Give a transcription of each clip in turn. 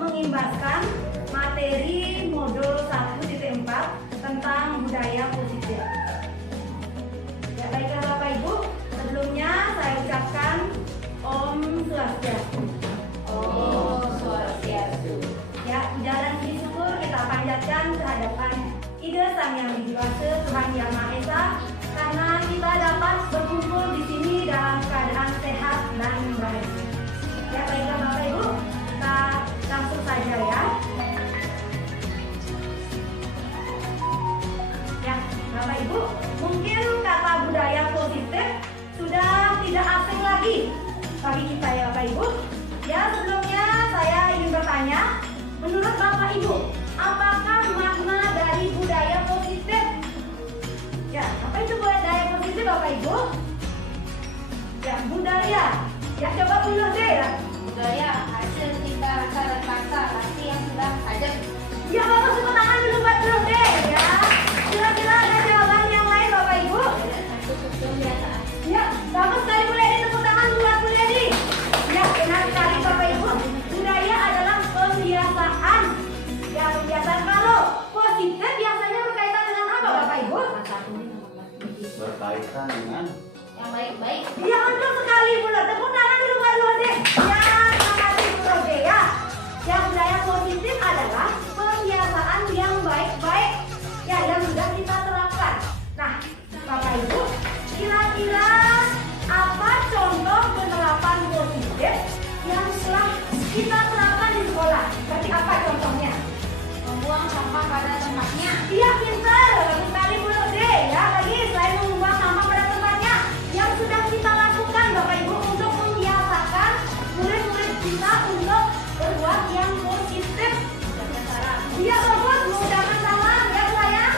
mengimbaskan materi modul 1.4 tentang budaya positif. Ya, baiklah Bapak Ibu, sebelumnya saya ucapkan Om Swastiastu. Om Swastiastu. Ya, ujaran puji syukur kita panjatkan kehadapan Ida Sang Yang Widi Wasa Tuhan Yang Maha Esa, karena kita dapat berkumpul di sini dalam keadaan sehat dan bahagia. Ya, baiklah Bapak Ibu, kita langsung saja ya. Ya, Bapak Ibu, mungkin kata budaya positif sudah tidak asing lagi bagi kita ya Bapak Ibu. Ya, sebelumnya saya ingin bertanya, menurut Bapak Ibu, apakah makna dari budaya positif? Ya, apa itu budaya positif Bapak Ibu? Ya, budaya. Ya, coba dulu deh ya. Budaya hasil cipta rasa dan paksa hati yang sudah tajam. Ya, Bapak tepuk tangan dulu Pak dulu deh ya. Kira-kira ada jawaban yang lain Bapak Ibu? Kebiasaan. Ya, bagus sekali Bu Ledi, tepuk tangan buat Bu Ledi. Ya, benar sekali Bapak Ibu. Budaya adalah kebiasaan. Ya, kebiasaan kalau positif biasanya berkaitan dengan apa Bapak Ibu? Berkaitan dengan Yang baik-baik. Ya, betul sekali Bu Ledi. Tepuk tangan dulu Pak Lode. Ya, terima kasih Bu Lode ya. Ya, budaya positif adalah kebiasaan yang baik-baik ya yang sudah kita terapkan. Nah, Bapak Ibu, kira-kira apa contoh penerapan positif yang telah kita terapkan di sekolah? Seperti apa contohnya? Membuang sampah pada tempatnya. Iya, pintar. Bagus sekali Bu Lode. Ya, lagi selain membuang sampah pada tempatnya, yang sudah kita lakukan Bapak Ibu untuk membiasakan murid-murid kita untuk berbuat yang positif. Iya, bagus. Menggunakan salam ya sayang.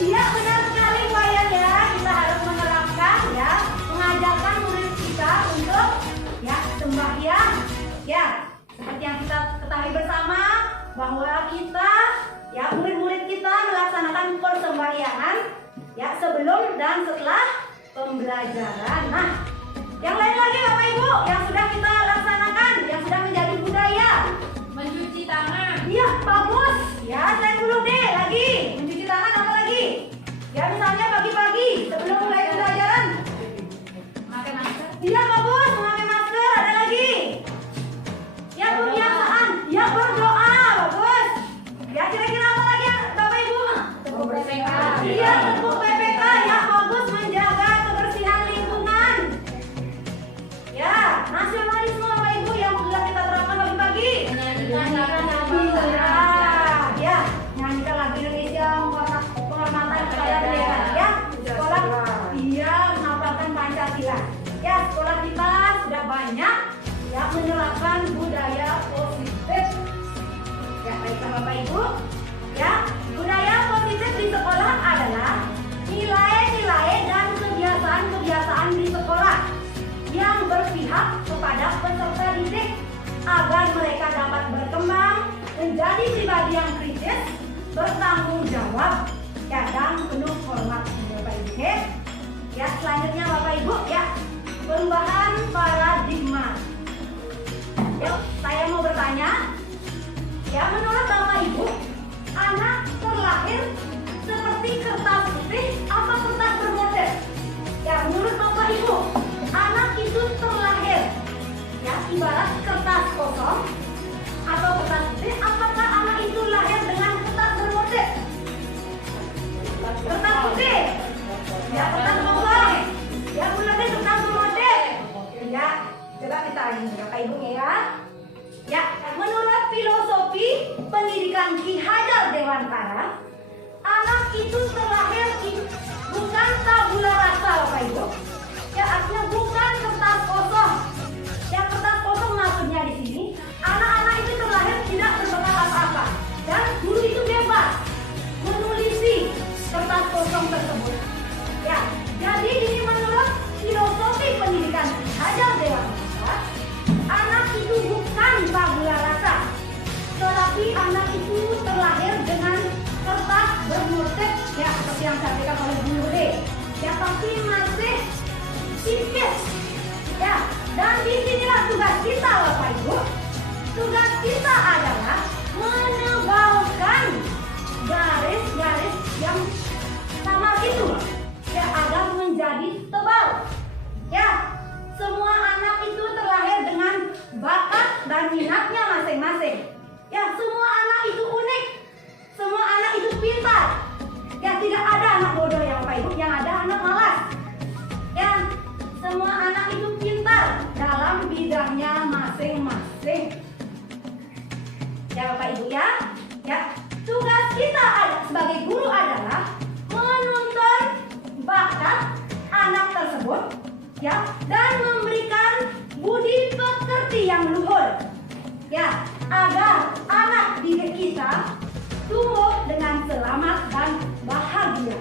Iya, benar sekali Bu Ayan ya. Kita harus menerapkan ya, mengajarkan murid kita untuk ya sembahyang. Ya, seperti yang kita ketahui bersama bahwa kita ya murid-murid kita melaksanakan persembahyangan ya sebelum dan setelah pembelajaran. Nah, yang lain lagi Bapak Ibu yang sudah kita laksanakan, yang sudah menjadi budaya. Mencuci tangan. Iya, bagus. Ya, saya dulu deh lagi. Mencuci tangan apa lagi? Ya, misalnya pagi-pagi sebelum mulai pembelajaran. Memakai masker. Iya, bagus. Memakai masker. Ada lagi? Ya, kebiasaan. Ya, berdoa. Bagus. Ya, kira-kira apa lagi ya, Bapak Ibu? Tepuk PPK. Iya, tepuk PPK. Ya, bagus, menjaga kebersihan lingkungan. Ya, nasionalisme Bapak Ibu yang sudah kita terapkan pagi-pagi. Menyanyikan lagu nama Iya, bangsa. ya, nyanyikan lagu Indonesia penghormatan kepada bendera ya. Sekolah, iya, mengamalkan Pancasila. Ya, sekolah kita sudah banyak ya menerapkan budaya positif. Ya, baiklah Bapak Ibu. Ya, budaya positif di sekolah adalah nilai-nilai dan kebiasaan-kebiasaan di sekolah yang berpihak kepada peserta didik agar mereka dapat berkembang menjadi pribadi yang kritis, bertanggung jawab, ya, dan penuh hormat Bapak Ibu. Oke? Ya, selanjutnya Bapak Ibu ya, perubahan paradigma. Ya, saya mau bertanya, ya menurut Bapak Ibu, anak terlahir seperti kertas putih apa kertas bermotif? Ya, menurut Bapak Ibu, anak itu terlahir ya ibarat kertas kosong atau kertas putih, apakah anak itu lahir dengan kertas bermotif? Kertas putih. Ya, kertas kosong. Ya, mulai kertas bermotif. Ya, coba kita lihat Bapak Ibu ya. Ya, menurut filosofi pendidikan Ki Hajar Dewantara, anak itu terlahir bukan tabula rasa Bapak Ibu. Ya, artinya bukan kertas kosong. Ya, kertas kosong maksudnya di sini, anak-anak itu terlahir tidak berbekal apa-apa. Dan guru itu bebas menulisi kertas kosong tersebut. Ya, jadi ini menurut filosofi pendidikan Ki Hajar Dewantara, anak itu bukan tabula rasa, tetapi anak itu terlahir dengan kertas bermotif ya seperti yang disampaikan oleh Bu Lode. Ya, tapi masih tipis. Ya, Dan disinilah tugas kita Bapak Ibu. Tugas kita adalah menebalkan garis-garis yang sama itu ya agar menjadi tebal. Ya, semua anak itu terlahir dengan bakat dan minatnya masing-masing. Ya, semua anak itu unik. Semua anak itu pintar. Ya, tidak ada anak bodoh ya Bapak Ibu, yang ada anak malas. Ya, semua anak itu pintar dalam bidangnya masing-masing. Ya Bapak Ibu ya. Ya, tugas kita sebagai guru adalah menuntun bakat anak tersebut ya dan memberikan budi pekerti yang luhur. Ya, agar anak didik kita tumbuh dengan selamat dan bahagia.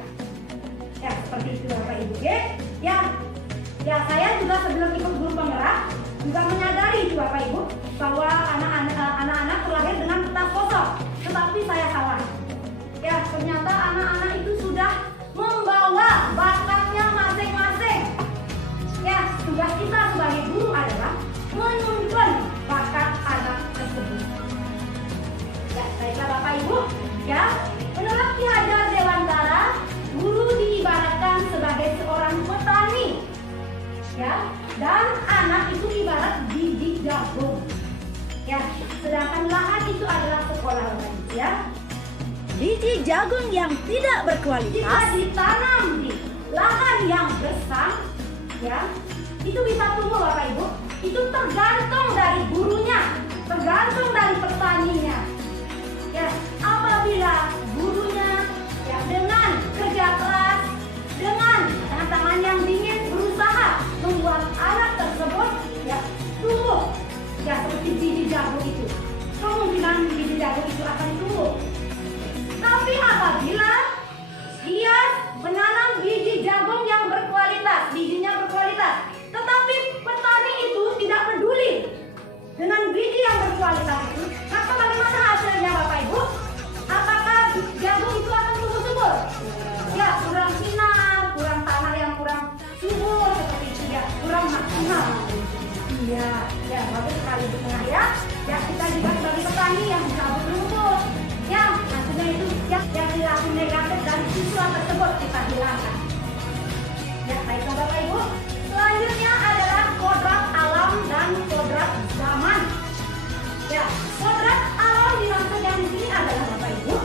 Ya, seperti itu Bapak Ibu ya. Ya, saya juga sebelum ikut guru penggerak juga menyadari itu Bapak Ibu bahwa anak-anak terlahir dengan kertas kosong, tetapi saya salah. Ya, ternyata anak-anak itu sudah membawa bakatnya masing-masing. Ya, tugas kita sebagai guru adalah menuntun bakat anak tersebut. Ya, baiklah Bapak Ibu, ya. Menurut Ki Hajar Dewantara, guru diibaratkan sebagai seorang petani. Ya, dan anak itu ibarat biji jagung. Ya, sedangkan lahan itu adalah sekolah ya. Biji jagung yang tidak Jika berkualitas ditanam di lahan yang gersang, ya, itu bisa tumbuh Bapak Ibu. Itu tergantung dari gurunya, tergantung dari petaninya. Ya, apabila gurunya ya dengan kerja keras, dengan tangan yang dingin berusaha membuat anak tersebut ya tumbuh ya seperti biji jagung itu, kemungkinan biji jagung itu akan tumbuh. Tapi apabila dia menanam biji jagung yang berkualitas, bijinya berkualitas, tetapi petani itu tidak peduli dengan biji yang berkualitas itu, maka bagaimana hasilnya Bapak Ibu? Apakah jagung itu akan tumbuh subur? Ya, kurang sinar, kurang tanah yang kurang subur seperti itu ya, kurang maksimal. Iya, ya bagus sekali di tengah ya. Ya, kita juga sebagai petani yang bisa berlumpur. Ya, maksudnya itu yang perilaku negatif dari siswa tersebut kita hilangkan. Ya, baiklah Bapak Ibu. Selanjutnya adalah kodrat alam dan kodrat zaman. Ya, kodrat alam dimaksudkan di sini adalah Bapak Ibu,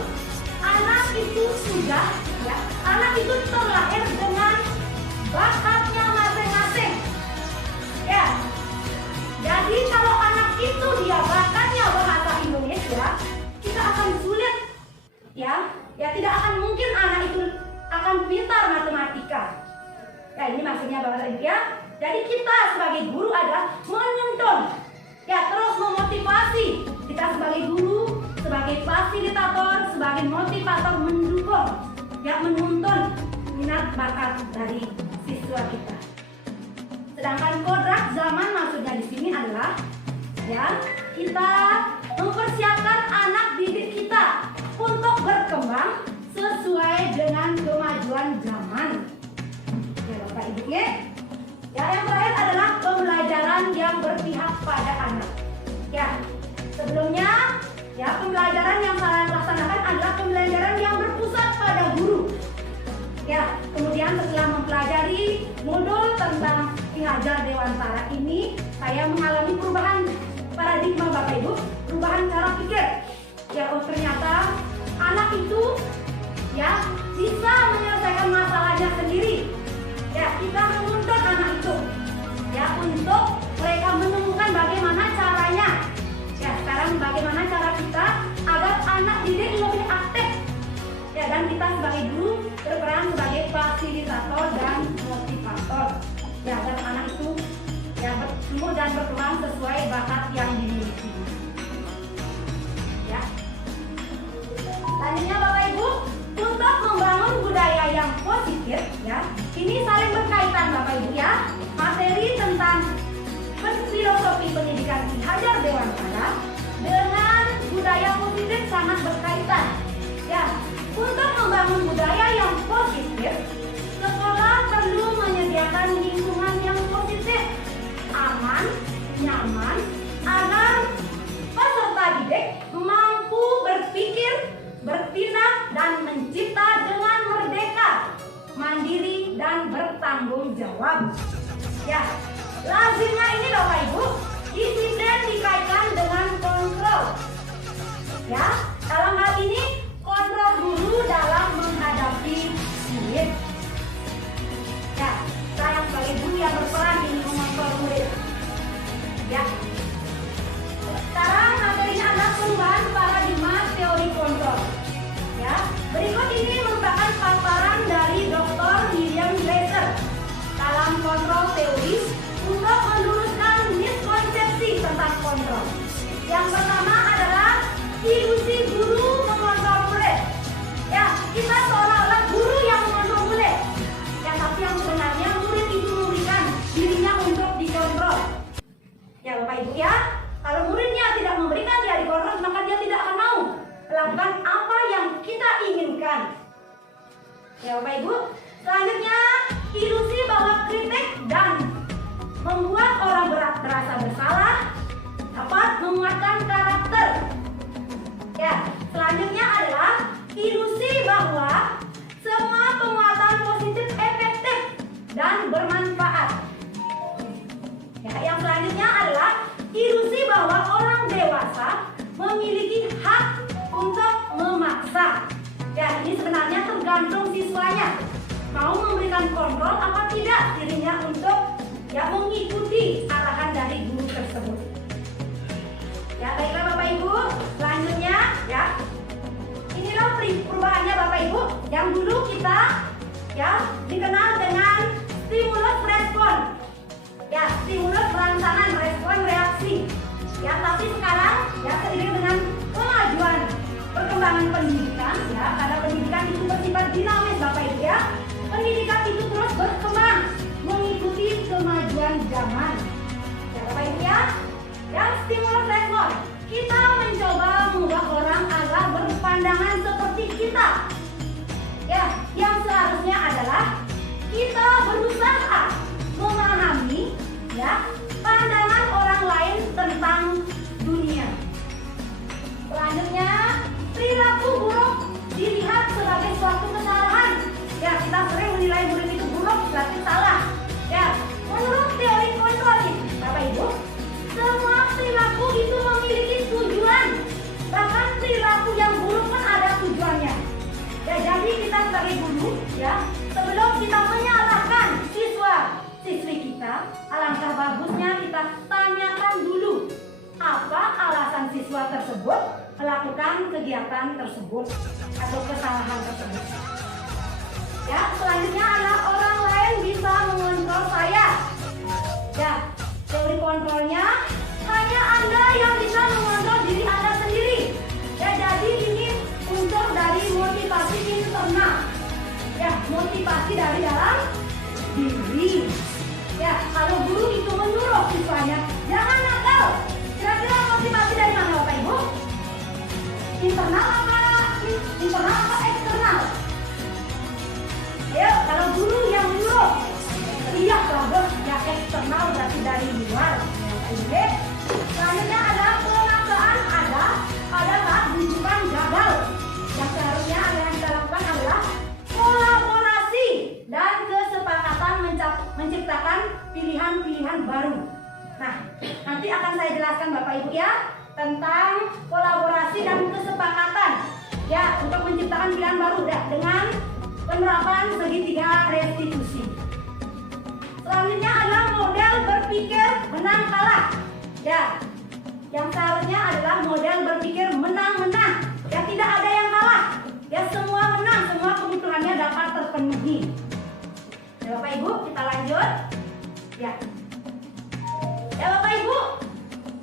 anak itu sudah ya, anak itu terlahir dengan bakatnya masing-masing. Ya, jadi kalau anak itu dia bakatnya bahasa Indonesia, kita akan sulit ya tidak akan mungkin anak itu akan pintar matematika. Ya, ini maksudnya bahasa Indonesia. Jadi kita sebagai guru adalah menuntun ya, terus memotivasi. Kita sebagai guru, sebagai fasilitator, sebagai motivator mendukung ya, menuntun minat bakat dari siswa kita. Sedangkan kodrat zaman maksudnya di sini adalah ya, kita mempersiapkan anak didik kita untuk berkembang sesuai dengan kemajuan zaman. Ya Bapak Ibu ya. Ya, yang terakhir adalah pembelajaran yang berpihak pada anak. Ya, sebelumnya ya pembelajaran yang saya laksanakan adalah pembelajaran yang berpusat pada guru. Ya, kemudian setelah mempelajari modul tentang Ki Hajar Dewantara ini, saya mengalami perubahan paradigma Bapak Ibu, perubahan cara pikir. Ya, oh ternyata anak itu ya bisa menyelesaikan masalahnya sendiri. Ya, kita menuntut anak itu ya untuk mereka menemukan bagaimana caranya. Ya, sekarang bagaimana cara kita agar anak didik lebih aktif. Ya, dan kita sebagai guru berperan sebagai fasilitator dan motivator. Ya, agar anak itu ya bertumbuh dan berkembang sesuai bakat yang dimiliki. Ya. Selanjutnya Bapak Ibu, untuk membangun budaya yang positif ya, ini saling berkaitan Bapak Ibu ya. Materi tentang filosofi pendidikan Ki Hajar Dewantara dengan budaya positif sangat berkaitan. Ya, untuk membangun budaya yang positif, sekolah perlu menyediakan lingkungan yang positif, aman, melakukan apa yang kita inginkan. Ya Bapak Ibu, selanjutnya ilusi bahwa kritik dan membuat orang berasa bersalah dapat menguatkan karakter. Ya, selanjutnya adalah ilusi bahwa semua penguatan positif efektif dan bermanfaat. Ya, yang selanjutnya adalah ilusi bahwa orang dewasa memiliki hak untuk memaksa. Ya, ini sebenarnya tergantung siswanya mau memberikan kontrol apa tidak dirinya untuk mengikuti arahan dari guru tersebut. Ya, baiklah Bapak Ibu, selanjutnya ya. Inilah perubahannya Bapak Ibu. Yang dulu kita dikenal dengan stimulus respon. Ya, stimulus rangsangan, respon reaksi. Ya, tapi sekarang seiring dengan kemajuan perkembangan pendidikan karena pendidikan itu bersifat dinamis Bapak Ibu ya. Pendidikan itu terus berkembang mengikuti kemajuan zaman. Ya Bapak Ibu ya. Yang stimulus respon, kita mencoba mengubah orang agar berpandangan seperti kita. Ya, yang seharusnya adalah kita berusaha memahami pandangan orang lain tentang dunia. Selanjutnya, perilaku buruk dilihat sebagai suatu kesalahan. Ya, kita sering menilai murid itu buruk, berarti salah. Ya, menurut teori kontrol Bapak Ibu, semua perilaku itu memiliki tujuan. Bahkan perilaku yang buruk pun ada tujuannya. Ya, jadi kita sebagai guru sebelum kita menyalahkan siswi kita, alangkah bagusnya kita tanyakan dulu apa alasan siswa tersebut melakukan kegiatan tersebut atau kesalahan tersebut. Ya, selanjutnya adalah orang lain bisa mengontrol saya. Ya, teori kontrolnya hanya Anda yang bisa mengontrol diri Anda sendiri. Ya, jadi ini unsur dari motivasi internal. Ya, motivasi dari dalam diri. Ya, kalau guru itu menyuruh siswanya jangan nakal. Kira-kira motivasi dari mana Bapak Ibu? Internal apa eksternal? Ayo, kalau guru yang menyuruh, iya bagus, ya eksternal berarti dari luar. Ya, selanjutnya ada pemaksaan pada saat rujukan gagal. Yang seharusnya yang kita lakukan adalah kolaborasi dan kesepakatan menciptakan pilihan-pilihan baru. Nah, nanti akan saya jelaskan Bapak Ibu ya tentang kolaborasi dan kesepakatan untuk menciptakan pilihan baru dengan penerapan segitiga restitusi. Selanjutnya adalah model berpikir menang kalah. Ya, yang seharusnya adalah model berpikir menang-menang. Ya, tidak ada yang kalah. Ya, semua menang, semua kebutuhannya dapat terpenuhi. Ya, Bapak Ibu, kita lanjut. Ya, Bapak Ibu,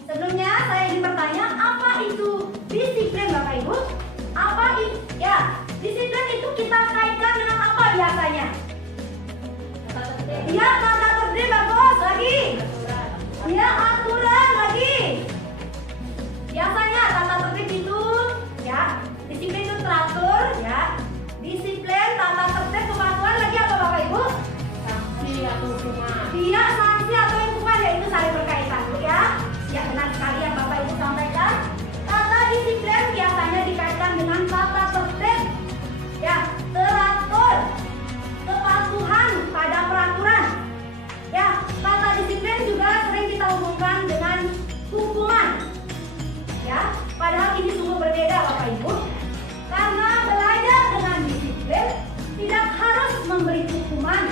sebelumnya saya ingin bertanya, apa itu disiplin Bapak Ibu? Disiplin itu kita kaitkan dengan apa biasanya? Iya, tata tertib bagus lagi. Iya, aturan lagi. Biasanya tata tertib itu disiplin itu teratur Disiplin, tata tertib, kepatuhan lagi apa Bapak Ibu? Sanksi atau hukuman. Iya, sanksi atau hukuman itu saling berkaitan ya. Ya, benar sekali yang Bapak Ibu sampaikan. Tata disiplin biasanya dikaitkan dengan tata tertib. Ya, teratur, kepatuhan pada peraturan. Ya, tata disiplin juga sering kita hubungkan dengan hukuman. Ya, padahal ini sungguh berbeda Bapak Ibu. Karena belajar dengan disiplin tidak harus memberi hukuman.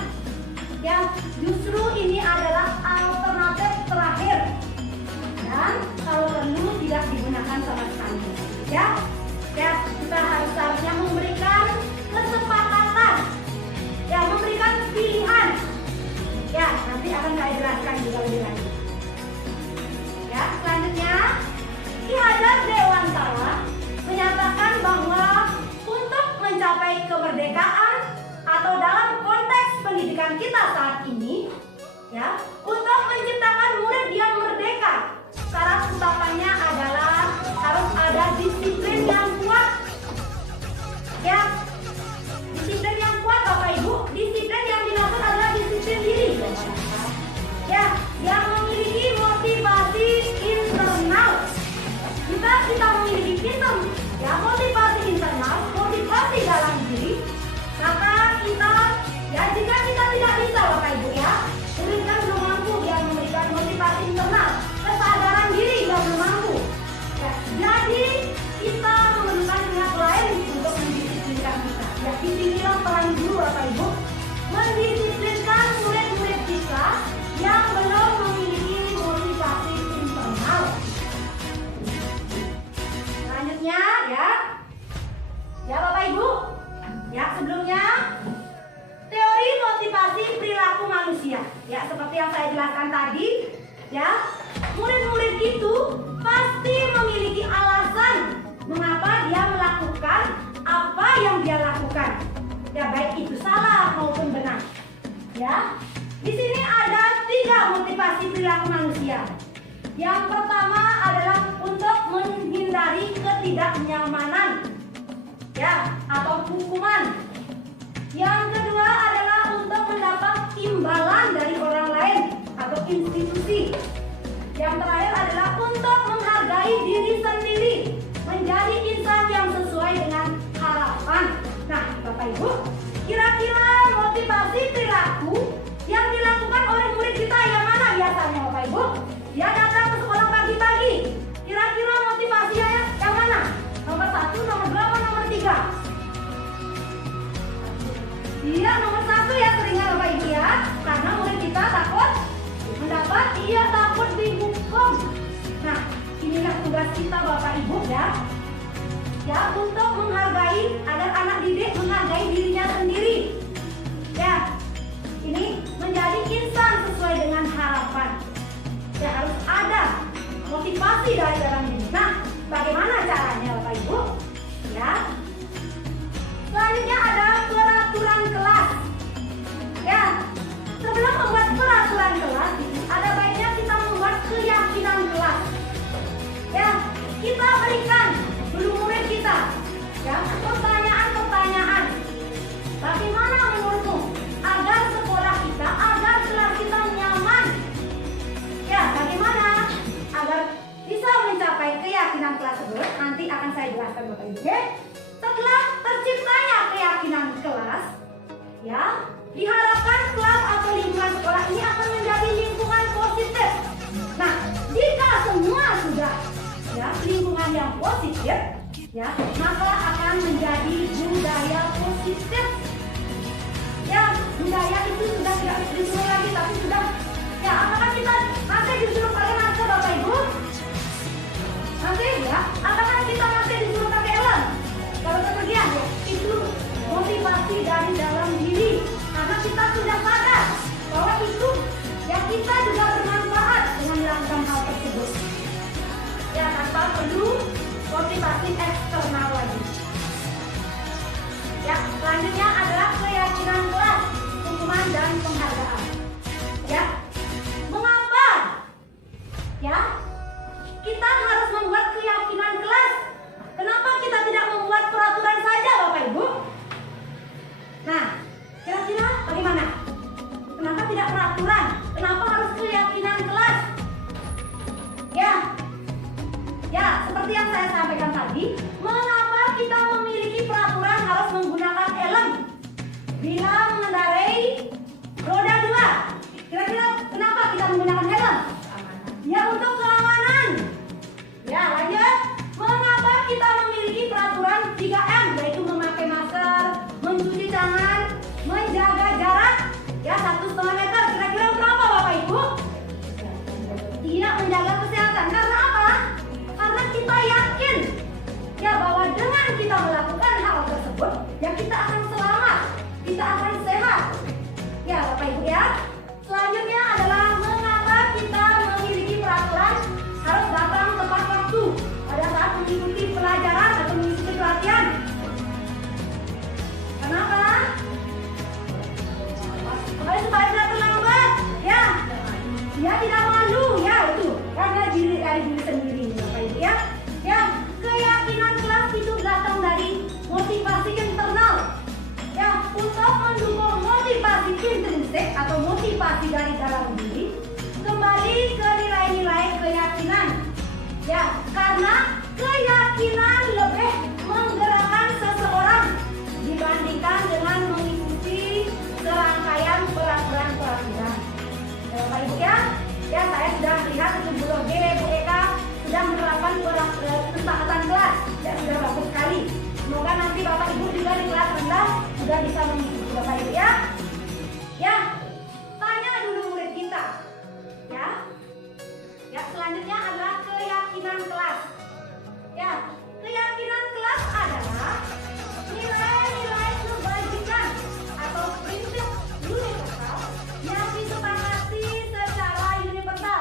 Ya, justru ini adalah alternatif terakhir. Dan kalau perlu tidak digunakan sama sekali. Ya, kita harusnya memberikan kesepakatan. Ya, memberikan pilihan. Ya, nanti akan saya jelaskan juga lebih lanjut. Ya, selanjutnya Ki Hajar Dewantara menyatakan bahwa untuk mencapai kemerdekaan atau dalam konteks pendidikan kita saat ini, untuk menciptakan murid yang merdeka, syarat utamanya adalah harus ada disiplin yang kuat Ya, murid-murid itu pasti memiliki alasan mengapa dia melakukan apa yang dia lakukan. Ya, baik itu salah maupun benar. Ya, di sini ada 3 motivasi perilaku manusia. Yang pertama adalah untuk menghindari ketidaknyamanan, ya, atau hukuman. Yang kedua adalah untuk mendapat imbalan dari orang lain atau institusi. Yang terakhir adalah untuk menghargai diri sendiri, menjadi insan yang sesuai dengan harapan. Nah, Bapak Ibu, kira-kira motivasi perilaku yang dilakukan oleh murid kita yang mana biasanya, Bapak Ibu? Dia datang ke sekolah pagi-pagi. Kira-kira motivasinya yang mana? Nomor 1, nomor 2, atau nomor 3? Iya, nomor 1 ya seringnya Bapak Ibu ya. Karena murid kita takut mendapat, ia takut dihukum. Nah, inilah tugas kita Bapak Ibu ya. Ya, untuk menghargai, agar anak didik menghargai dirinya sendiri. Ya, ini menjadi insan sesuai dengan harapan. Ya, harus ada motivasi dari dalam diri. Nah, bagaimana caranya Bapak Ibu? Ya. Selanjutnya ada peraturan kelas. Ya, sebelum membuat peraturan kelas, ada baiknya kita membuat keyakinan kelas. Ya, kita berikan dulu murid kita, ya, pertanyaan-pertanyaan. Bagaimana menurutmu agar sekolah kita, agar kelas kita nyaman? Ya, bagaimana agar bisa mencapai keyakinan kelas tersebut? Nanti akan saya jelaskan Bapak Ibu. Ya. Setelah terciptanya keyakinan kelas, ya, diharapkan kelas atau lingkungan sekolah ini akan menjadi lingkungan positif. Nah, jika semua sudah, ya, lingkungan yang positif, ya, maka akan menjadi budaya positif. Ya, budaya itu sudah tidak disuruh lagi, tapi sudah, ya, apakah kita masih disuruh pakai masker Bapak Ibu? Masih ya? Apakah kita masih disuruh pakai helm kalau bepergian? Ya, itu motivasi dari dalam diri, karena kita sudah sadar bahwa itu, ya, kita juga bermanfaat dengan melakukan hal tersebut. Ya, tanpa perlu motivasi eksternal lagi. Ya, selanjutnya adalah keyakinan kelas, hukuman dan penghargaan. Ya, mengapa? Ya, kita harus membuat keyakinan kelas. Kenapa kita tidak membuat peraturan saja, Bapak Ibu? Nah, kira-kira bagaimana? Kenapa tidak peraturan? Kenapa harus keyakinan kelas? Ya, seperti yang saya sampaikan tadi, mengapa kita memiliki peraturan harus menggunakan helm bila mengendarai roda 2? Kira-kira kenapa kita menggunakan helm? Ya, untuk keamanan. Ya, lanjut. Mengapa kita memiliki peraturan 3M, yaitu memakai masker, mencuci tangan, menjaga jarak, ya, 1,5 meter. Kira-kira untuk apa Bapak Ibu? Tidak menjaga kesehatan. Karena apa? Karena kita yakin, ya, bahwa dengan kita melakukan hal tersebut, ya, kita akan selamat, kita akan sehat. Ya, Bapak Ibu ya. Selanjutnya adalah mengapa kita memiliki peraturan harus datang tepat waktu pada saat mengikuti pelajaran atau mengikuti pelatihan. Kenapa? Supaya tidak terlambat. Ya, dia tidak malu, ya, itu karena diri sendiri, Bapak Ibu ya. Ya, keyakinan kelas itu datang dari motivasi internal. Ya, untuk mendukung motivasi intrinsik atau motivasi dari dalam diri, kembali ke nilai-nilai keyakinan. Ya, karena keyakinan lebih menggerakkan seseorang dibandingkan dengan mengikuti serangkaian peraturan-peraturan. Ya, Bapak Ibu ya. Ya, saya sudah lihat itu Bu Roge, Bu Eka sudah menerapkan kesepakatan kelas. Ya, sudah bagus sekali. Semoga nanti Bapak Ibu juga di kelas rendah sudah bisa mengikuti Bapak Ibu ya. Ya, tanya dulu murid kita. Ya. Ya, selanjutnya adalah keyakinan kelas. Ya, keyakinan kelas adalah nilai-nilai kebajikan atau prinsip universal yang disepakati secara universal.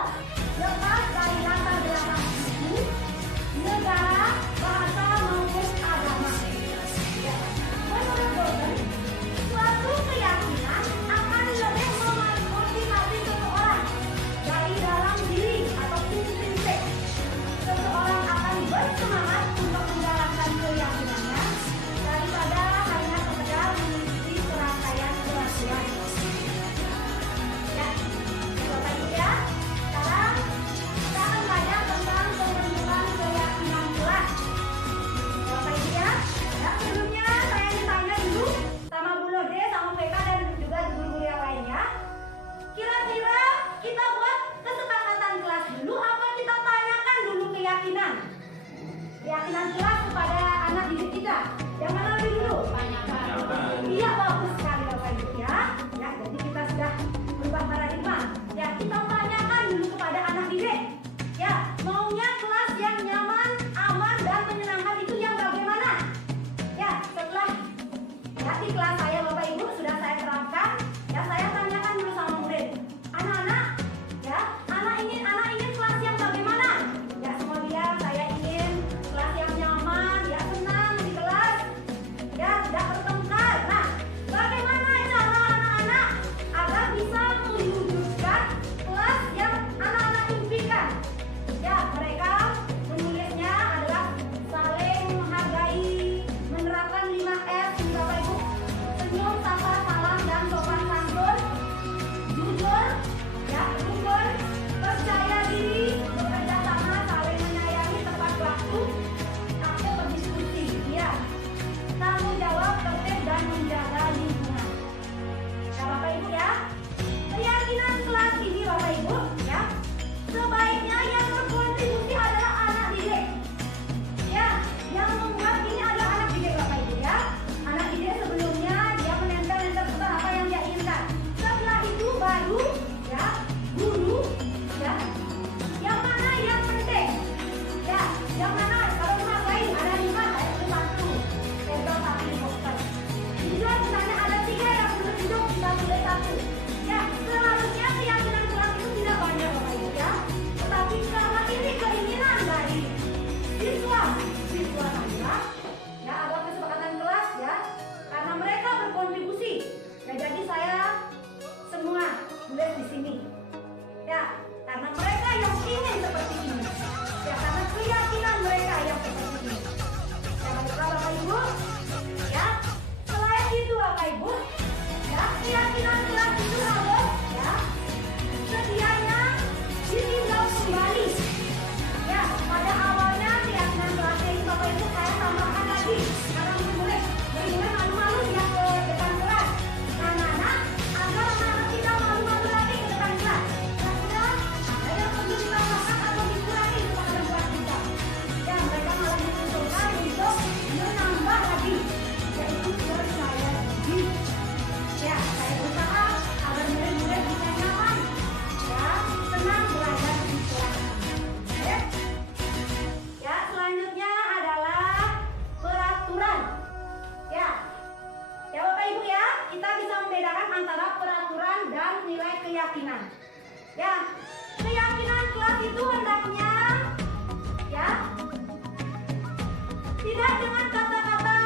tidak dengan kata-kata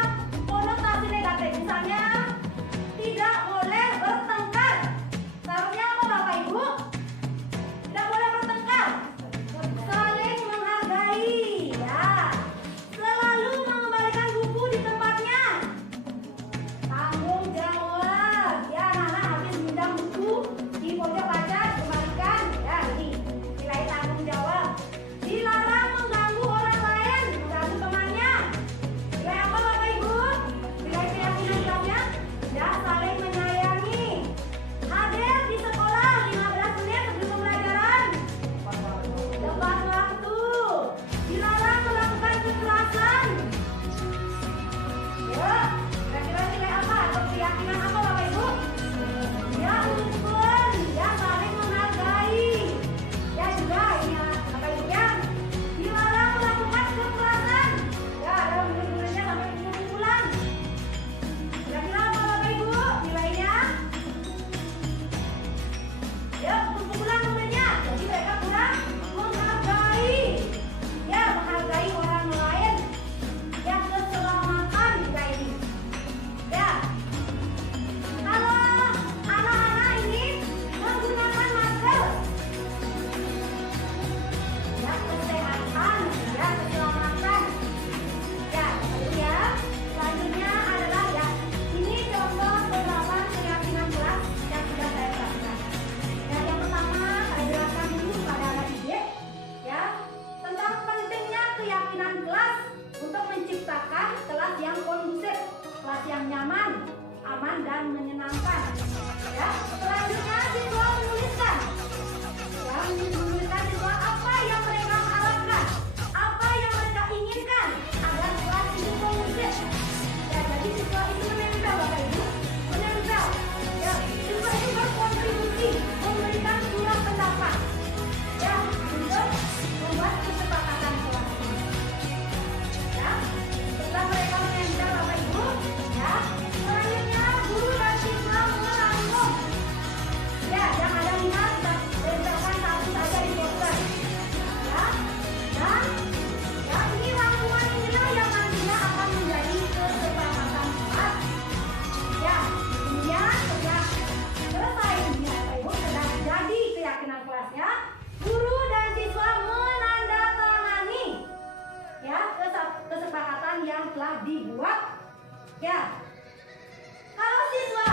konotasi negatif. Misalnya, tidak boleh bertengkar. Seharusnya apa Bapak Ibu? Tidak boleh bertengkar. Saling menghargai, ya. Selalu mengembalikan buku di tempatnya. Tanggung jawab, ya. Anak-anak habis pinjam buku di pojok kaca, kembalikan, ya. Ini nilai tanggung jawab. Dilarang mengganggu orang lain, mengganggu temannya. Nilai apa Bapak Ibu? Nilai keyakinan kelasnya, ya. Saling menyayangi. Hadir di sekolah 15 menit sebelum pembelajaran. Tepat waktu. Dilarang melakukan kekerasan. Ya, kira-kira nilai apa atau keyakinan apa Bapak Ibu? Ya, rukun. Ya, saling menghargai. Ya, juga ini ya, Bapak Ibu ya. Dilarang melakukan kekerasan. Ya, ada murid-muridnya sampai pukul-pukulan. Kira-kira apa Bapak Ibu nilainya? Ya, pukul-pukulan muridnya. Jadi mereka kurang menghargai. Ya, menghargai orang lain. Ya, keselamatan juga ini. Ya, kalau anak-anak ini menggunakan masker, ya kesehatan, ya keselamatan. Ya, lalu ya, selanjutnya adalah ya, ini contoh beberapa keyakinan kelas yang sudah saya jelaskan. Ya, yang pertama saya jelaskan dulu pada anak didik, ya, tentang pentingnya keyakinan kelas untuk menciptakan kelas yang kondusif, kelas yang nyaman, aman dan menyenangkan. Ya, selanjutnya siswa menuliskan, ya, menuliskan siswa apa yang mereka harapkan, apa yang mereka inginkan agar kelas itu kondusif. Ya, jadi siswa itu menempel Bapak Ibu, menempel. Ya, siswa itu berkontribusi, memberikan surat pendapat. Ya, untuk membuat kesepakatan kelas. Ya, setelah mereka menempel Bapak Ibu, ya, selanjutnya guru dan siswa merangkum. Ya, yang ada 5 kita tempelkan satu saja di poster. Ya, dan ya, ini rangkuman inilah yang nantinya akan menjadi kesepakatan kelas. Ya, kemudian sudah selesai ini Bapak Ibu, sudah jadi keyakinan kelasnya. Guru dan siswa menandatangani ya kesepakatan yang telah dibuat. Ya, kalau siswa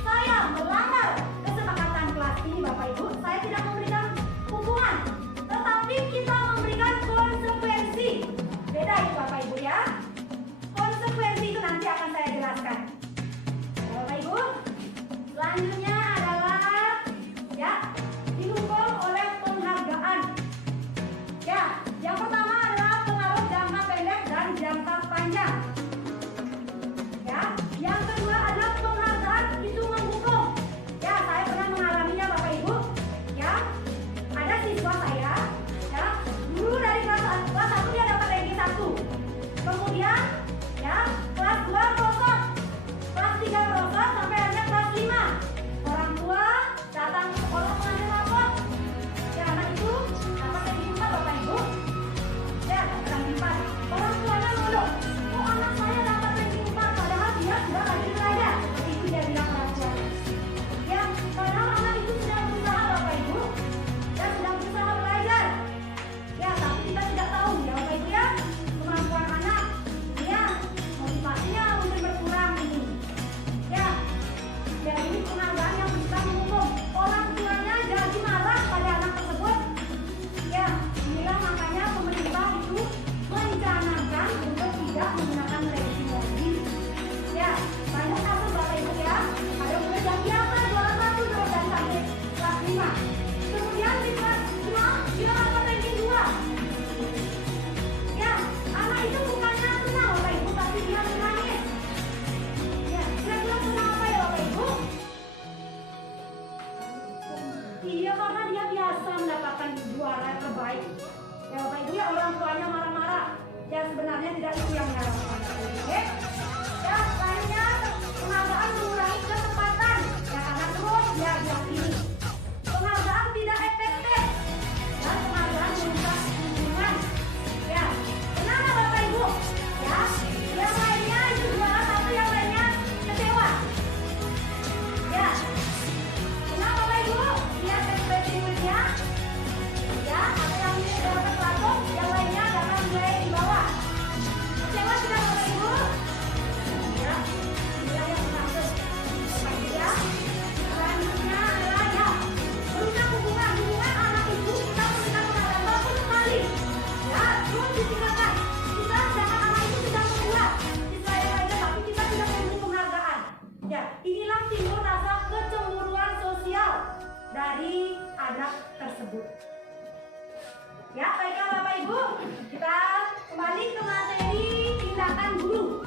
saya melanggar kesepakatan kelas ini Bapak Ibu, saya tidak memberikan hukuman, tetapi kita memberikan konsekuensi. Beda itu Bapak Ibu ya. Konsekuensi itu nanti akan saya jelaskan. Ya, Bapak Ibu, selanjutnya adalah ya didukung oleh penghargaan. Ya, yang pertama adalah pengaruh jangka pendek dan jangka panjang. Ya, yang kedua adalah penghargaan itu menghukum. Ya, saya pernah mengalaminya Bapak Ibu. Ya, ada siswa saya, ya, paragraf tersebut. Ya, baiklah Bapak Ibu, kita kembali ke materi tindakan guru.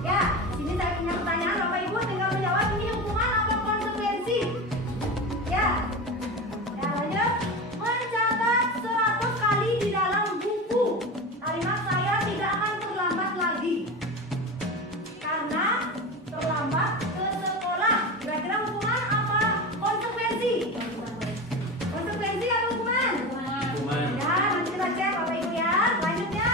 Ya, sini saya punya pertanyaan, Bapak Ibu tinggal menjawab ini hukuman apa konsekuensi. Ya, ya lanjut. Mencatat 100 kali di dalam buku. Kalimat saya tidak akan terlambat lagi. Karena terlambat ke sekolah. Kira-kira hukuman apa konsekuensi? Konsekuensi atau hukuman? Hukuman. Ya, nanti kita cek Bapak Ibu ya. Selanjutnya,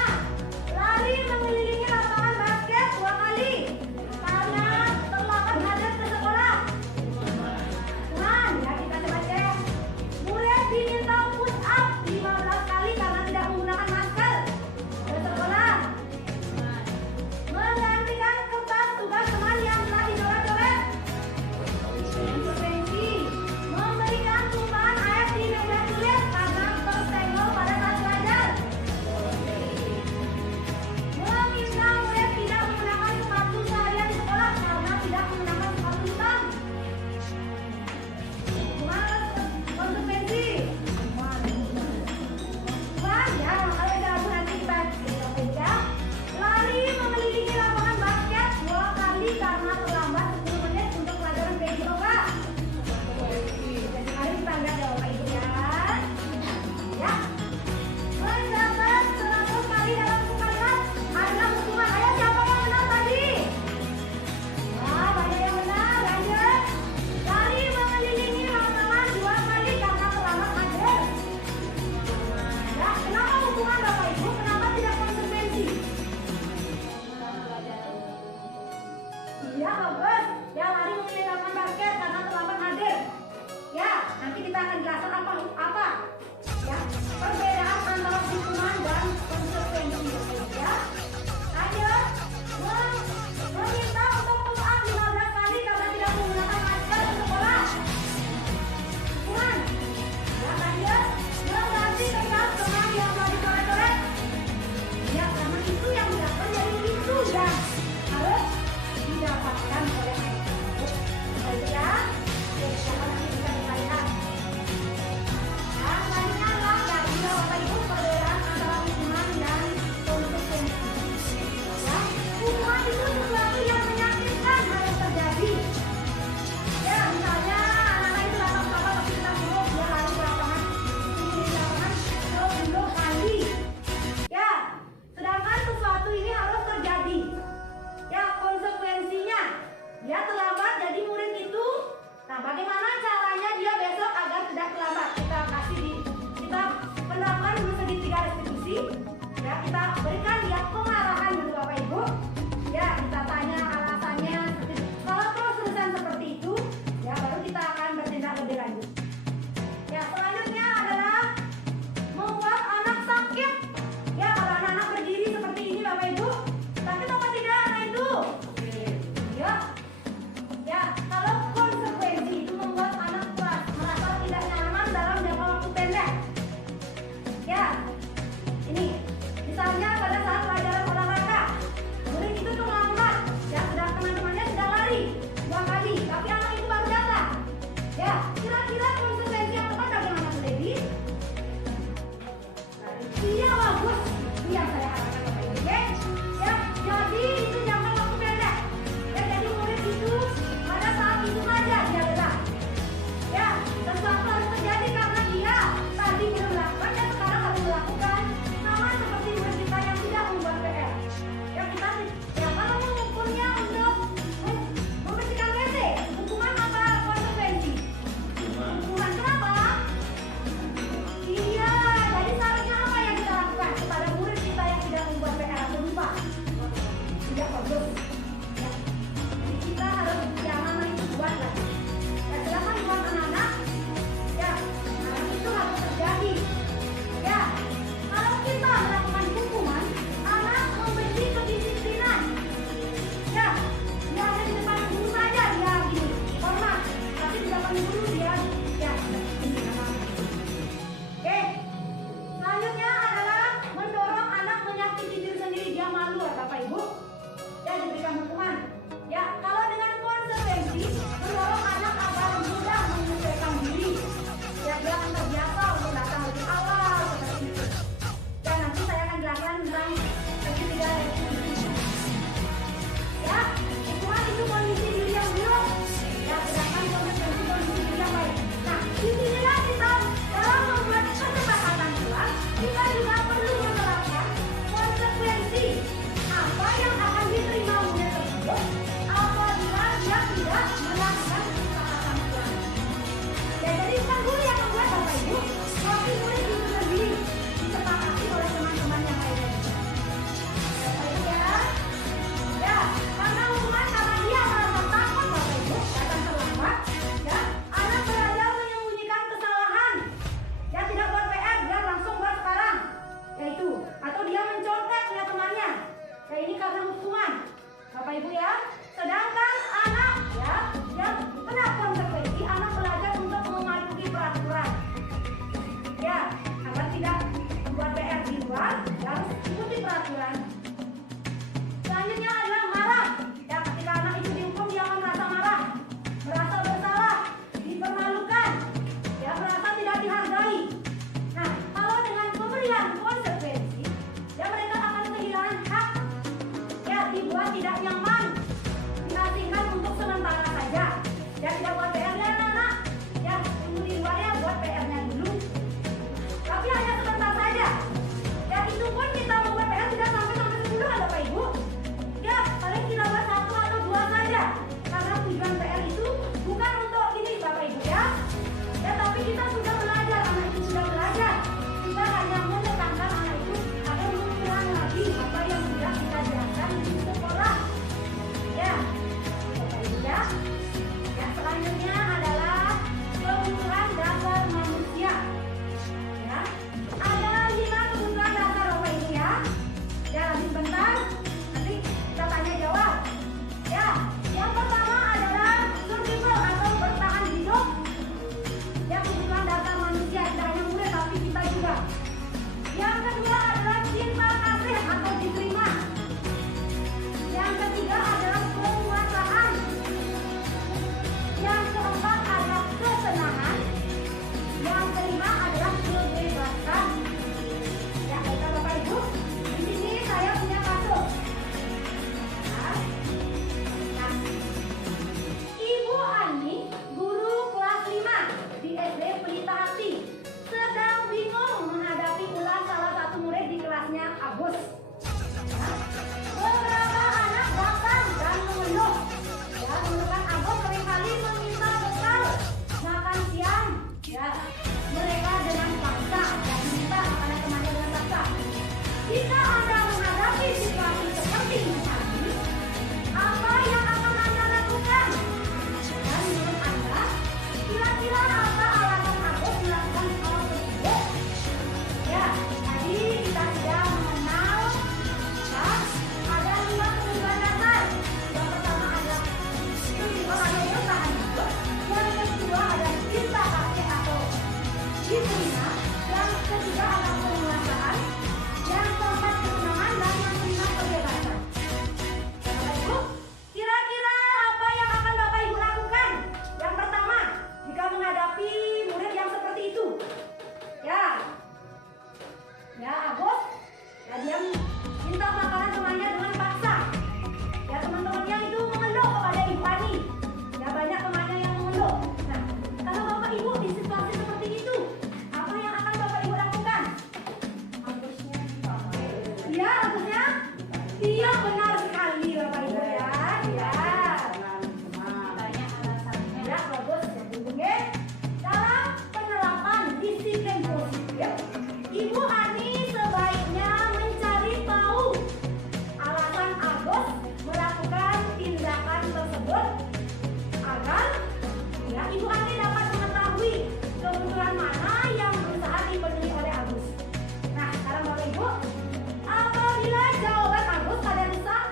dibuat tidak nyaman, diasingkan untuk sementara saja. Ya tidak buat PR ya anak-anak. Ya tunggu di luar ya, buat PR-nya dulu. Tapi hanya sebentar saja. Ya itu pun kita membuat PR tidak sampai 10 ada Bapak Ibu. Ya paling kita buat 1 atau 2 saja. Karena tujuan PR itu bukan untuk ini Bapak Ibu ya. Ya tapi kita sudah belajar, anak itu sudah belajar. Kita hanya menekankan anak itu agar mengulang lagi apa yang sudah kita jelaskan di sekolah. Ya, Bapak Ibu ya. Ya selanjutnya adalah kebutuhan dasar manusia. Ya, ada 5 kebutuhan dasar Bapak Ibu ya. Ya lagi sebentar, nanti kita tanya jawab. Ya, yang pertama adalah survival atau bertahan hidup. Ya kebutuhan dasar manusia tidak hanya murid tapi kita juga. Yang kedua adalah cinta kasih atau diterima. Yang ketiga adalah penguasaan. Yang keempat adalah kesenangan. Yang kelima adalah kebebasan. Ya baiklah Bapak Ibu, di sini saya punya kasus. Nah, Ibu Ani, guru kelas 5 di SD Pelita Hati, sedang bingung menghadapi ulah salah satu murid di kelasnya Agus. Beberapa anak datang dan mengeluh. Ya, mengeluhkan Agus seringkali meminta bekal makan siang. Ya, mereka dengan paksa dan minta makanan temannya dengan paksa. Jika Anda menghadapi situasi seperti ini, apa yang akan Anda lakukan? Dan menurut Anda, kira-kira apa alasan Agus melakukan hal tersebut? Ya, tadi kita sudah mengenal ya, ada 5 kebutuhan dasar. Yang pertama adalah survival atau bertahan hidup. Yang kedua adalah cinta kasih atau diterima. Yang ketiga adalah penguasaan. Yang keempat kesenangan dan yang kelima kebebasan. Bapak Ibu, kira-kira apa yang akan Bapak Ibu lakukan? Yang pertama, jika menghadapi murid yang seperti itu, ya Agus, ya dia minta makanan temannya dengan paksa. Ya teman-temannya itu mengeluh kepada Ibu Ani. Ya banyak temannya yang mengeluh. Nah, kalau Bapak Ibu di situasi seperti itu, apa yang akan Bapak Ibu lakukan? Ya, Agusnya? Iya benar sekali Bapak Ibu ya. Ya. Banyak alasannya. Ya, bagus. Oke. Dalam penerapan disiplin positif, Ibu Ani sebaiknya mencari tahu alasan Agus melakukan tindakan tersebut agar ya Ibu Ani dapat mengetahui kebutuhan mana yang berusaha dipenuhi oleh Agus. Nah, sekarang Bapak Ibu, apabila jawaban Agus pada rusak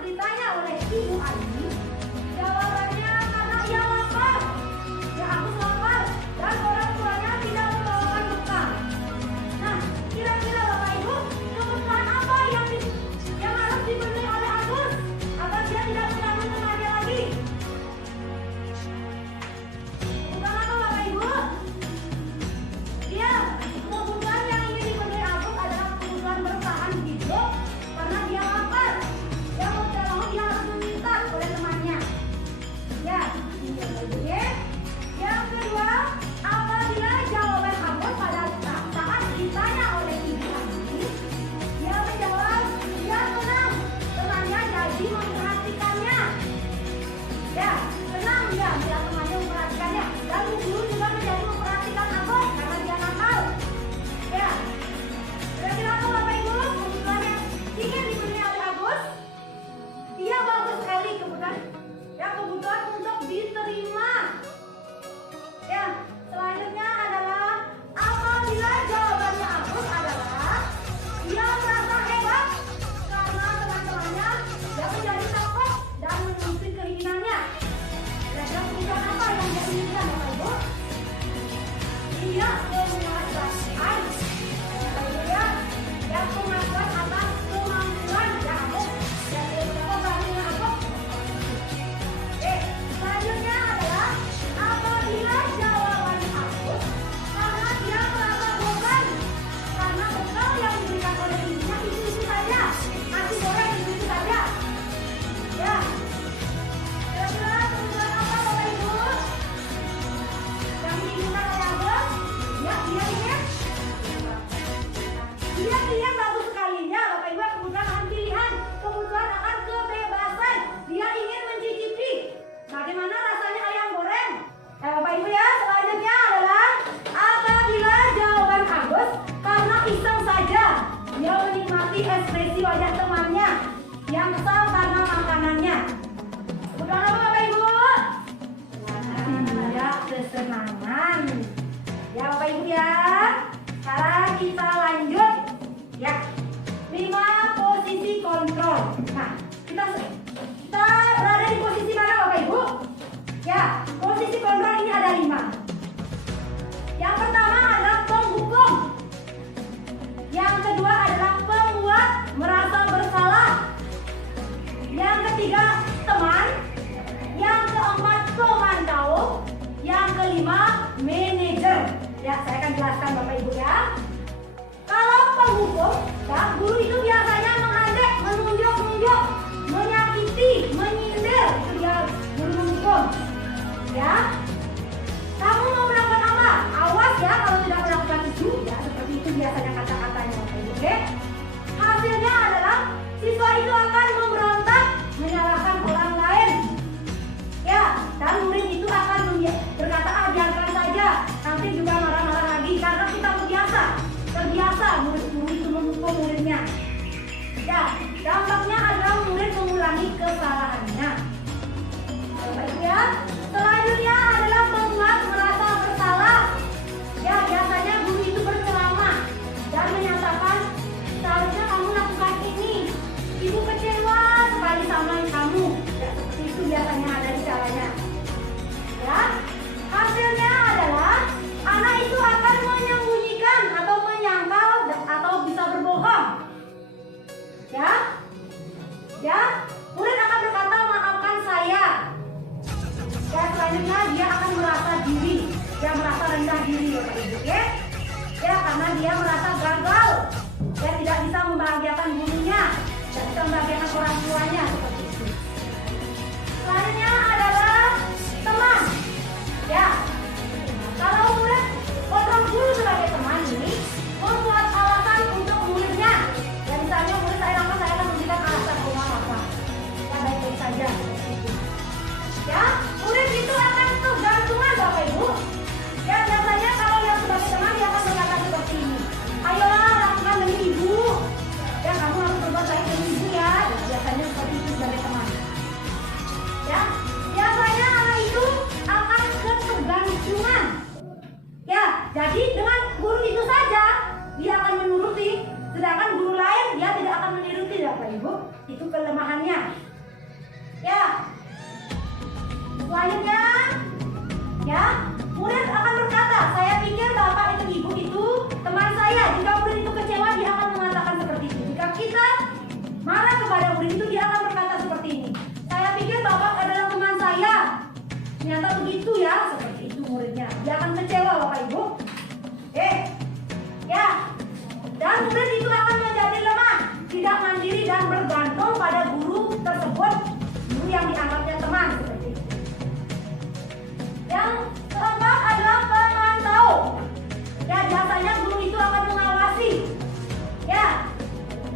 Nah, kita berada di posisi mana Bapak Ibu? Ya, posisi kontrol ini ada 5. Yang pertama adalah penghukum. Yang kedua adalah pembuat merasa bersalah. Yang ketiga teman. Yang keempat pemantau. Yang kelima manajer. Ya, saya akan jelaskan Bapak Ibu ya. Kalau penghukum, ya, guru itu biasanya mengandek, menunjuk-nunjuk, menyakiti, menyindir. Itu dia guru menghukum. Ya, kamu mau melakukan apa? Awas ya kalau tidak melakukan itu. Ya, seperti itu biasanya kata-katanya Bapak Ibu. Oke? Hasilnya adalah siswa itu akan memberontak, menyalahkan orang lain. Ya, dan murid itu akan berkata, biarkan saja. Nanti juga marah-marah lagi karena kita terbiasa murid itu menghukum muridnya. Ya, dampaknya adalah murid mengulangi kesalahannya. Baik ya. Selanjutnya adalah membuat merasa bersalah. Ya, biasanya guru itu berceramah dan menyatakan seharusnya kamu lakukan ini. Ibu kecewa sekali sama kamu. Ya, seperti itu biasanya ada di caranya. Ya, hasilnya adalah anak itu akan menyembunyikan atau menyangkal atau bisa berbohong. Ya, murid akan berkata maafkan saya. Ya, selanjutnya dia akan merasa diri, dia merasa rendah diri Bapak Ibu, ya. Ya, karena dia merasa gagal, dia tidak bisa membahagiakan gurunya, tidak bisa membahagiakan orang tuanya seperti itu. Selanjutnya adalah teman. Ya, kalau murid kontrol guru sebagai teman ini membuat alasan untuk muridnya. Ya, misalnya murid saya akan memberikan alasan apa. Ya, baik-baik saja. Ya, murid itu akan kegantungan Bapak Ibu. Ya, biasanya kalau yang sebagai teman dia akan berkata seperti ini. Ayolah lakukan demi ibu. Ya, kamu harus berbuat baik demi ibu ya. Biasanya seperti itu sebagai teman. Ya, biasanya anak itu akan ketergantungan. Ya, jadi dengan guru itu saja dia akan menuruti, sedangkan guru lain dia tidak akan menuruti Bapak Ibu. Itu kelemahannya. Ya. Selanjutnya, ya, murid akan berkata, saya pikir bapak itu ibu itu teman saya. Jika murid itu kecewa, dia akan mengatakan seperti itu. Jika kita marah kepada murid itu, dia akan berkata seperti ini. Saya pikir bapak adalah teman saya. Ternyata begitu ya, seperti itu muridnya. Dia akan kecewa Bapak Ibu. Ya, dan murid itu akan menjadi lemah, tidak mandiri dan bergantung pada guru tersebut, guru yang dianggapnya teman. Yang keempat adalah pemantau. Ya, biasanya guru itu akan mengawasi. Ya,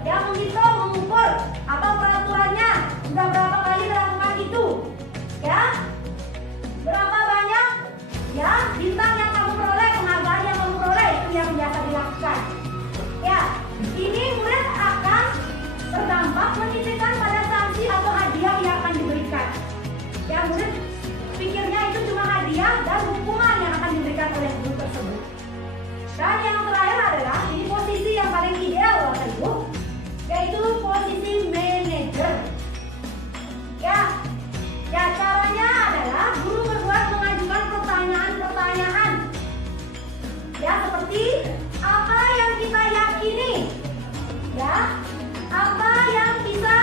yang menghitung, mengukur atau peraturannya sudah berapa kali melakukan itu. Ya, berapa banyak ya bintang yang kamu peroleh, penghargaan yang kamu peroleh, itu yang biasa dilakukan. Ya, ini murid akan berdampak menitipkan pada sanksi atau hadiah yang akan diberikan. Ya, murid pikirnya itu cuma hadiah dan hukuman yang akan diberikan oleh guru tersebut. Dan yang terakhir adalah ini posisi yang paling ideal Bapak Ibu, yaitu posisi manajer. Ya, caranya adalah guru berbuat mengajukan pertanyaan-pertanyaan. Ya, seperti apa yang kita yakini? Ya, apa yang bisa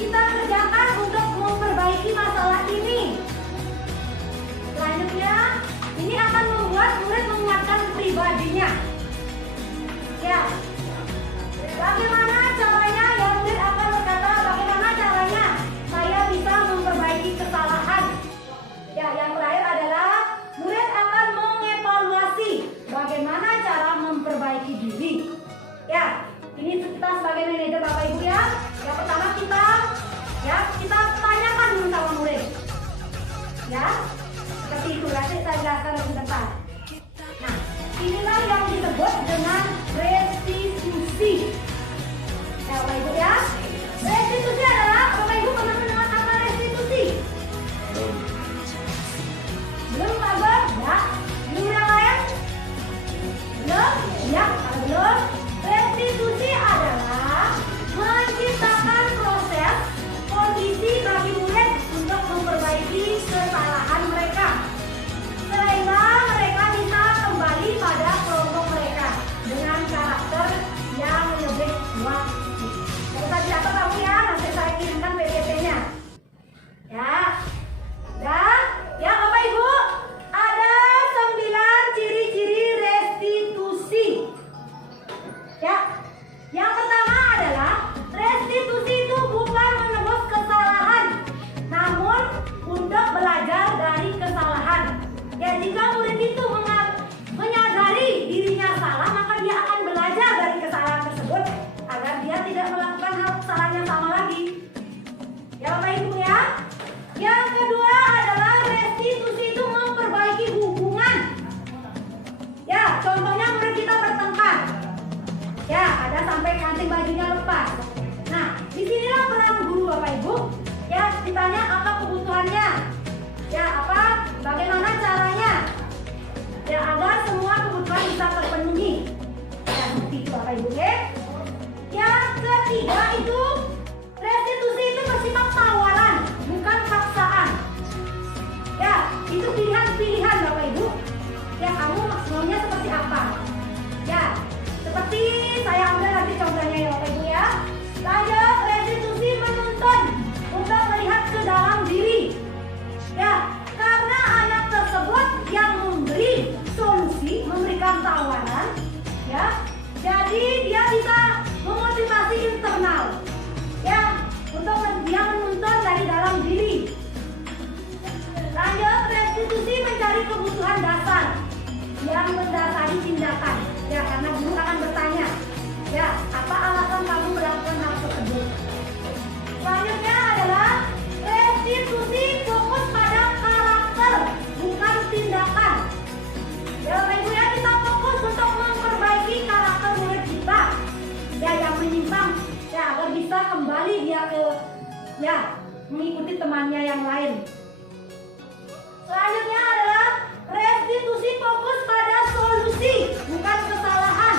kita kerjakan untuk memperbaiki masalah ini? Selanjutnya, ini akan membuat murid menguatkan pribadinya. Ya, bagaimana caranya? Ya, murid akan berkata yang mendasari tindakan. Ya, karena guru akan bertanya, ya, apa alasan kamu melakukan hal tersebut? Selanjutnya adalah restitusi, fokus pada karakter, bukan tindakan. Ya, Bapak Ibu ya, kita fokus untuk memperbaiki karakter murid kita. Ya, yang menyimpang, ya, agar bisa kembali dia ke, ya, mengikuti temannya yang lain. Selanjutnya adalah restitusi, fokus pada solusi, bukan kesalahan.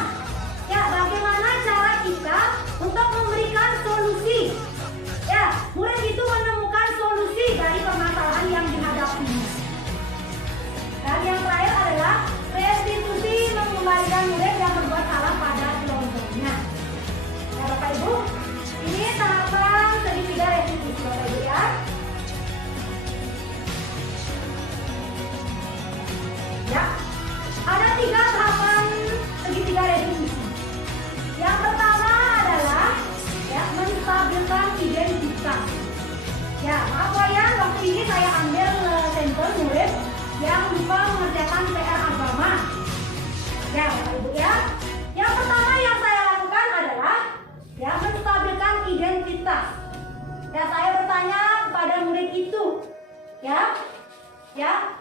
Ya, bagaimana cara kita untuk memberikan solusi? Ya, murid itu menemukan solusi dari permasalahan yang dihadapinya. Dan yang terakhir adalah restitusi, mengembalikan murid yang berbuat salah pada kelompoknya. Ya, Bapak Ibu, ini tahapan segitiga restitusi, Bapak Ibu ya. Ya, ada 3 tahapan segitiga restitusi. Yang pertama adalah, ya, menstabilkan identitas. Ya, maaf ya, waktu ini saya ambil sampel murid yang lupa mengerjakan PR agama. Ya, Bapak Ibu ya. Yang pertama yang saya lakukan adalah, ya, menstabilkan identitas. Ya, saya bertanya kepada murid itu, ya,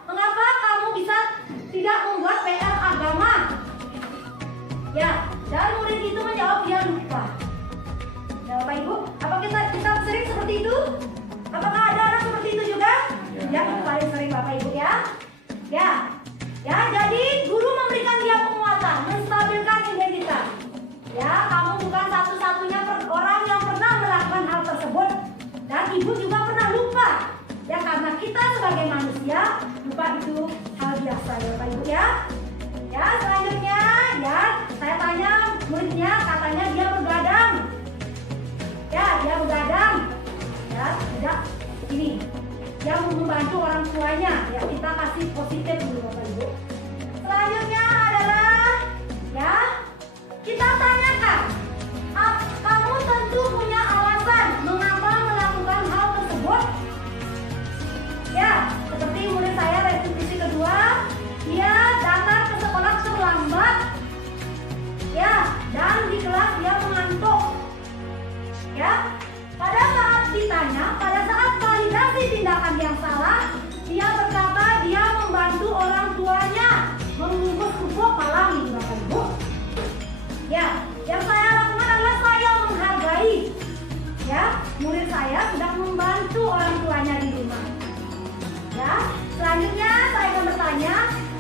mengapa kamu bisa tidak membuat PR agama? Ya, dan murid itu menjawab dia lupa. Ya, Bapak Ibu, apa kita sering seperti itu? Apakah ada orang seperti itu juga? Ya, itu paling sering Bapak Ibu ya. Ya, jadi guru memberikan dia penguatan, menstabilkan identitas. Ya, kamu bukan satu-satunya orang yang pernah melakukan hal tersebut. Dan ibu juga pernah lupa. Ya, karena kita sebagai manusia, lupa itu hal biasa ya Bapak Ibu ya. Ya, selanjutnya, ya, saya tanya muridnya, katanya dia begadang. Ya, dia begadang. Ya, tidak ini. Yang membantu orang tuanya. Ya, kita kasih positif dulu Bapak Ibu. Selanjutnya adalah, ya, kita tanyakan, kamu tentu punya alasan mengapa melakukan hal tersebut. Ya, seperti murid saya restitusi kedua, dia datang ke sekolah terlambat. Ya, dan di kelas dia mengantuk. Ya, pada saat ditanya, pada saat validasi tindakan yang salah, dia berkata dia membantu orang tuanya membungkus pupuk malam, Bapak Ibu. Ya, yang saya lakukan adalah saya menghargai. Ya, murid saya sudah membantu orang tuanya di rumah. Ya, selanjutnya saya akan bertanya,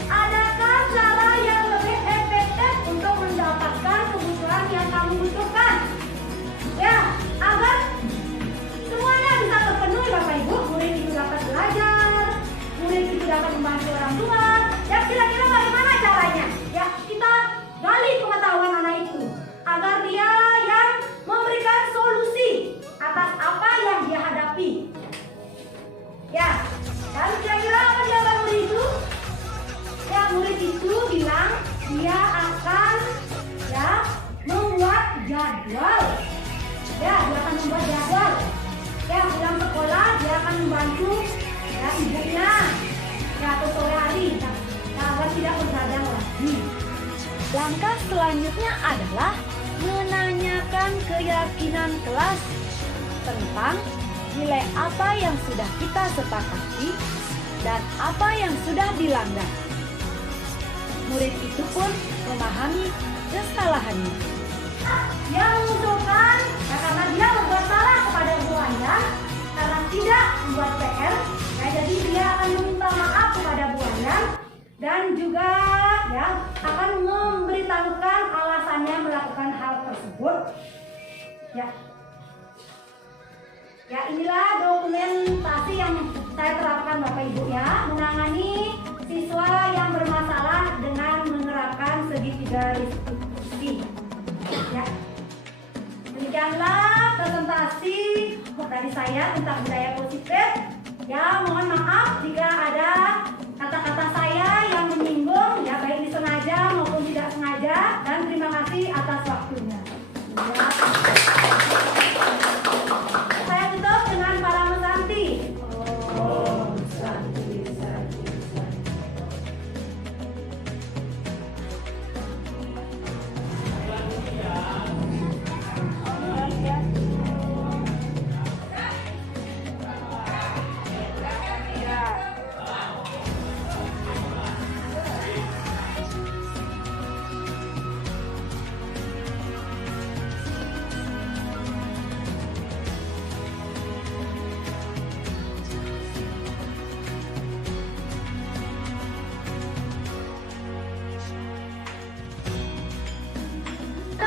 adakah cara yang lebih efektif untuk mendapatkan kebutuhan yang kamu butuhkan? Ya, agar semuanya bisa terpenuhi Bapak Ibu, murid itu dapat belajar, murid itu dapat membantu orang tua. Ya, kira-kira bagaimana caranya? Ya, kita gali pengetahuan anak itu agar dia yang memberikan solusi atas apa yang dia hadapi. Ya, dan kira-kira apa jawaban murid itu? Ya, murid itu bilang dia akan, ya, membuat jadwal. Ya, dia akan membuat jadwal. Ya, pulang sekolah dia akan membantu, ya, ibunya, ya, atau sore hari, ya, agar tidak bergadang lagi. Langkah selanjutnya adalah menanyakan keyakinan kelas tentang nilai apa yang sudah kita sepakati dan apa yang sudah dilanggar. Murid itu pun memahami kesalahannya. Dia mengusulkan, ya, karena dia berbuat salah kepada buahnya karena tidak membuat PR, ya, jadi dia akan meminta maaf kepada buahnya dan juga, ya, akan memberitahukan alasannya melakukan hal tersebut. Ya, inilah dokumentasi yang saya terapkan Bapak Ibu ya, menangani siswa yang bermasalah dengan menerapkan segitiga restitusi. Ya, demikianlah presentasi dari saya tentang budaya positif. Ya, mohon maaf jika ada kata-kata saya yang menyinggung, ya, baik disengaja maupun tidak sengaja, dan terima kasih atas waktunya. Ya. Saya tutup dengan para mesanti.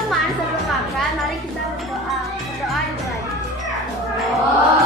teman-teman sebelum makan, mari kita berdoa. Berdoa dimulai. Oh.